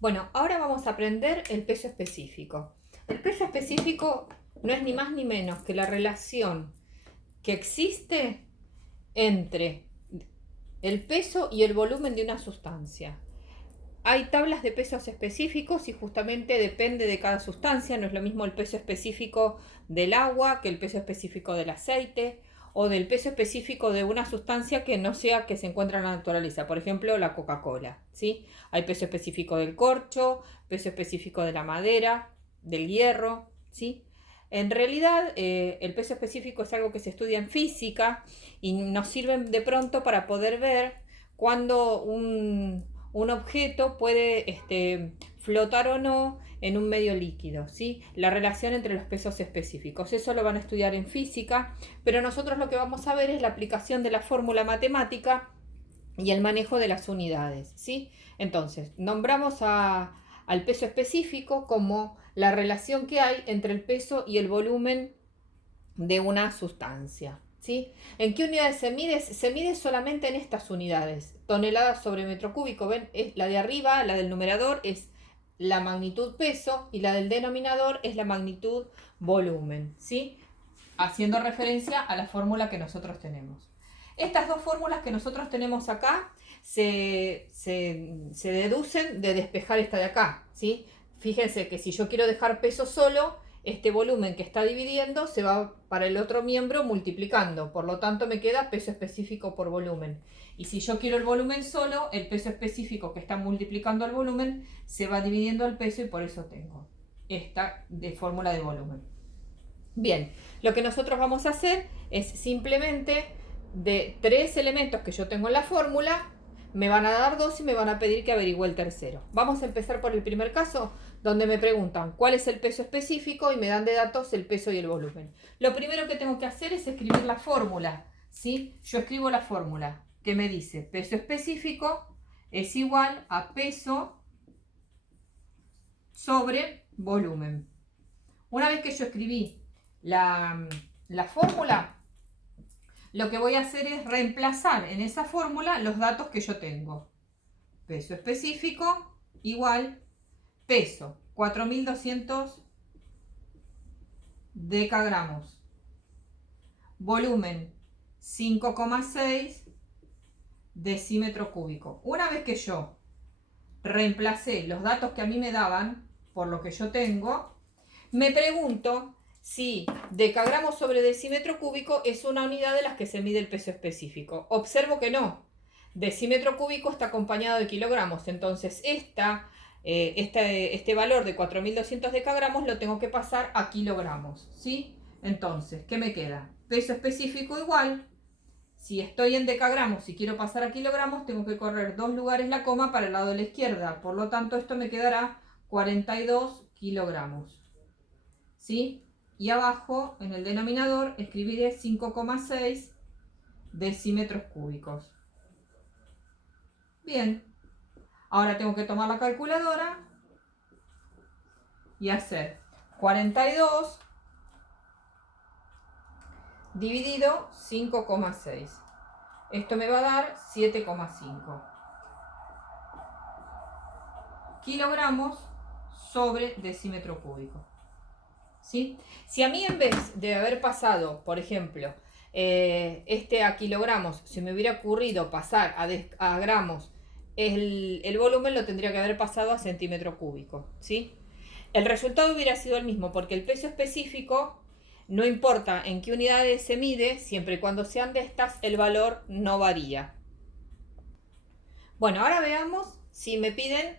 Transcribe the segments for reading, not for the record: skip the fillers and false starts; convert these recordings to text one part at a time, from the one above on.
Bueno, ahora vamos a aprender el peso específico. El peso específico no es ni más ni menos que la relación que existe entre el peso y el volumen de una sustancia. Hay tablas de pesos específicos y justamente depende de cada sustancia. No es lo mismo el peso específico del agua que el peso específico del aceite o del peso específico de una sustancia que no sea que se encuentra en la naturaleza. Por ejemplo, la Coca-Cola, ¿sí? Hay peso específico del corcho, peso específico de la madera, del hierro, ¿sí? En realidad, el peso específico es algo que se estudia en física y nos sirve de pronto para poder ver cuando un objeto puede flotar o no en un medio líquido, ¿sí? La relación entre los pesos específicos. Eso lo van a estudiar en física, pero nosotros lo que vamos a ver es la aplicación de la fórmula matemática y el manejo de las unidades, ¿sí? Entonces, nombramos al peso específico como la relación que hay entre el peso y el volumen de una sustancia, ¿sí? ¿En qué unidades se mide? Se mide solamente en estas unidades. Toneladas sobre metro cúbico, ¿ven? Es la de arriba, la del numerador, es la magnitud peso y la del denominador es la magnitud volumen, ¿sí? Haciendo referencia a la fórmula que nosotros tenemos. Estas dos fórmulas que nosotros tenemos acá se deducen de despejar esta de acá, ¿sí? Fíjense que si yo quiero dejar peso solo, este volumen que está dividiendo se va para el otro miembro multiplicando, por lo tanto me queda peso específico por volumen. Y si yo quiero el volumen solo, el peso específico que está multiplicando el volumen se va dividiendo el peso y por eso tengo esta de fórmula de volumen. Bien, lo que nosotros vamos a hacer es simplemente de tres elementos que yo tengo en la fórmula, me van a dar dos y me van a pedir que averigüe el tercero. Vamos a empezar por el primer caso, donde me preguntan cuál es el peso específico y me dan de datos el peso y el volumen. Lo primero que tengo que hacer es escribir la fórmula, ¿sí? Yo escribo la fórmula que me dice peso específico es igual a peso sobre volumen. Una vez que yo escribí la fórmula, lo que voy a hacer es reemplazar en esa fórmula los datos que yo tengo. Peso específico igual peso 4200 decagramos. Volumen 5,6 decímetro cúbico. Una vez que yo reemplacé los datos que a mí me daban por lo que yo tengo, me pregunto si decagramos sobre decímetro cúbico es una unidad de las que se mide el peso específico. Observo que no. Decímetro cúbico está acompañado de kilogramos, entonces este valor de 4200 decagramos lo tengo que pasar a kilogramos, ¿sí? Entonces, ¿qué me queda? Peso específico igual. Si estoy en decagramos y quiero pasar a kilogramos, tengo que correr 2 lugares la coma para el lado de la izquierda. Por lo tanto, esto me quedará 42 kilogramos, ¿sí? Y abajo, en el denominador, escribiré 5,6 decímetros cúbicos. Bien, ahora tengo que tomar la calculadora y hacer 42 dividido 5,6. Esto me va a dar 7,5 kilogramos sobre decímetro cúbico, ¿sí? Si a mí en vez de haber pasado, por ejemplo, a kilogramos, se me hubiera ocurrido pasar a gramos, el volumen lo tendría que haber pasado a centímetro cúbico, ¿sí? El resultado hubiera sido el mismo porque el peso específico, no importa en qué unidades se mide, siempre y cuando sean de estas, el valor no varía. Bueno, ahora veamos si me piden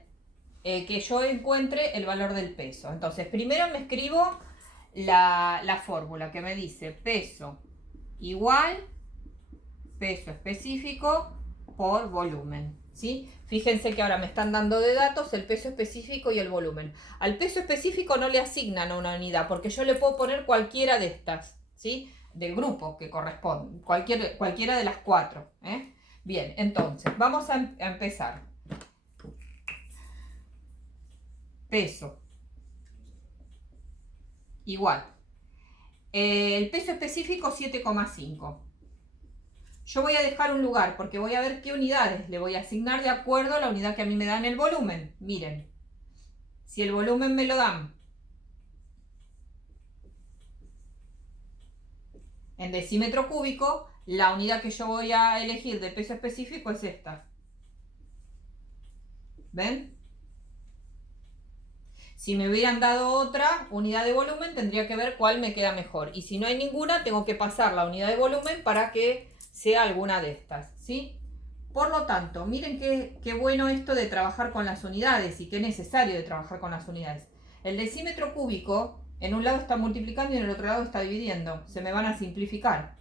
que yo encuentre el valor del peso. Entonces, primero me escribo la fórmula que me dice peso igual peso específico por volumen, ¿sí? Fíjense que ahora me están dando de datos el peso específico y el volumen. Al peso específico no le asignan una unidad porque yo le puedo poner cualquiera de estas, ¿sí? Del grupo que corresponde, cualquiera de las cuatro, ¿eh? Bien, entonces vamos a empezar. Peso igual. El peso específico 7,5. Yo voy a dejar un lugar porque voy a ver qué unidades le voy a asignar de acuerdo a la unidad que a mí me da en el volumen. Miren, Si el volumen me lo dan en decímetro cúbico, la unidad que yo voy a elegir de peso específico es esta. ¿Ven? Si me hubieran dado otra unidad de volumen, tendría que ver cuál me queda mejor. Y si no hay ninguna, tengo que pasar la unidad de volumen para que sea alguna de estas, ¿sí? Por lo tanto, miren qué bueno esto de trabajar con las unidades y qué necesario de trabajar con las unidades. El decímetro cúbico, en un lado está multiplicando y en el otro lado está dividiendo. Se me van a simplificar.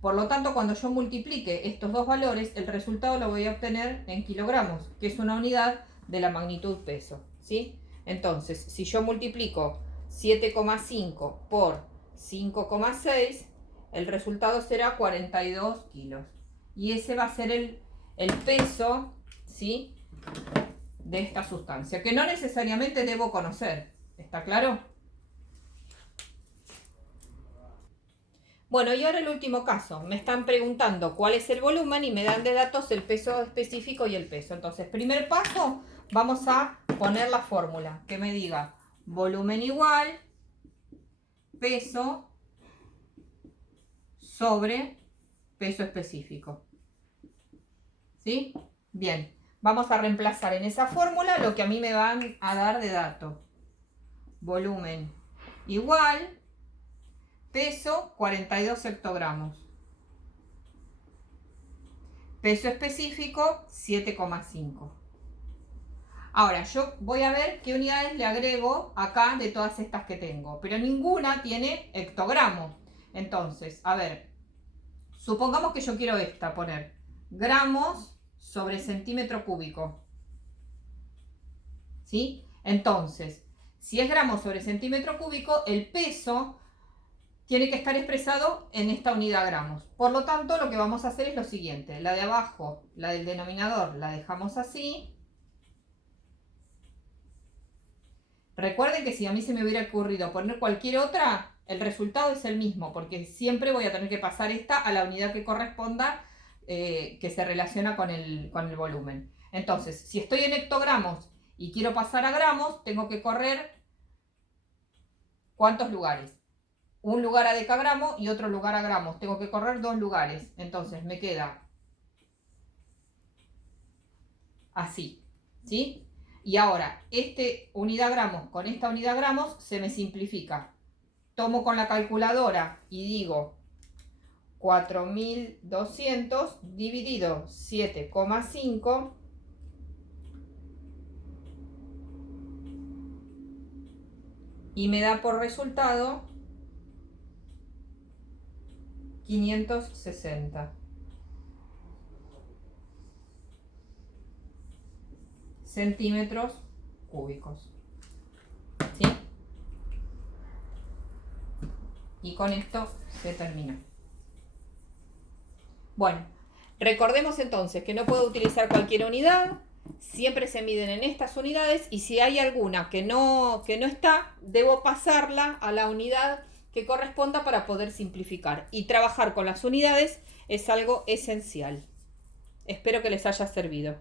Por lo tanto, cuando yo multiplique estos dos valores, el resultado lo voy a obtener en kilogramos, que es una unidad de la magnitud peso, ¿sí? Entonces, si yo multiplico 7,5 por 5,6, el resultado será 42 kilos. Y ese va a ser el peso, ¿sí?, de esta sustancia, que no necesariamente debo conocer. ¿Está claro? Bueno, y ahora el último caso. Me están preguntando cuál es el volumen y me dan de datos el peso específico y el peso. Entonces, primer paso, vamos a poner la fórmula que me diga volumen igual peso sobre peso específico. ¿Sí? Bien, vamos a reemplazar en esa fórmula lo que a mí me van a dar de dato. Volumen igual peso 42 hectogramos. Peso específico 7,5. Ahora yo voy a ver qué unidades le agrego acá de todas estas que tengo, pero ninguna tiene hectogramos. Entonces, a ver, supongamos que yo quiero esta, poner gramos sobre centímetro cúbico. ¿Sí? Entonces, si es gramos sobre centímetro cúbico, el peso tiene que estar expresado en esta unidad gramos. Por lo tanto, lo que vamos a hacer es lo siguiente. La de abajo, la del denominador, la dejamos así. Recuerden que si a mí se me hubiera ocurrido poner cualquier otra, el resultado es el mismo, porque siempre voy a tener que pasar esta a la unidad que corresponda, que se relaciona con el volumen. Entonces, si estoy en hectogramos y quiero pasar a gramos, tengo que correr ¿cuántos lugares? Un lugar a decagramo y otro lugar a gramos. Tengo que correr 2 lugares. Entonces me queda así, ¿sí? Y ahora, unidad gramos con esta unidad gramos se me simplifica. Tomo con la calculadora y digo 4200 dividido 7,5 y me da por resultado 560 centímetros cúbicos. ¿Sí? Y con esto se termina. Bueno, recordemos entonces que no puedo utilizar cualquier unidad, siempre se miden en estas unidades y si hay alguna que no está, debo pasarla a la unidad que corresponda para poder simplificar. Y trabajar con las unidades es algo esencial. Espero que les haya servido.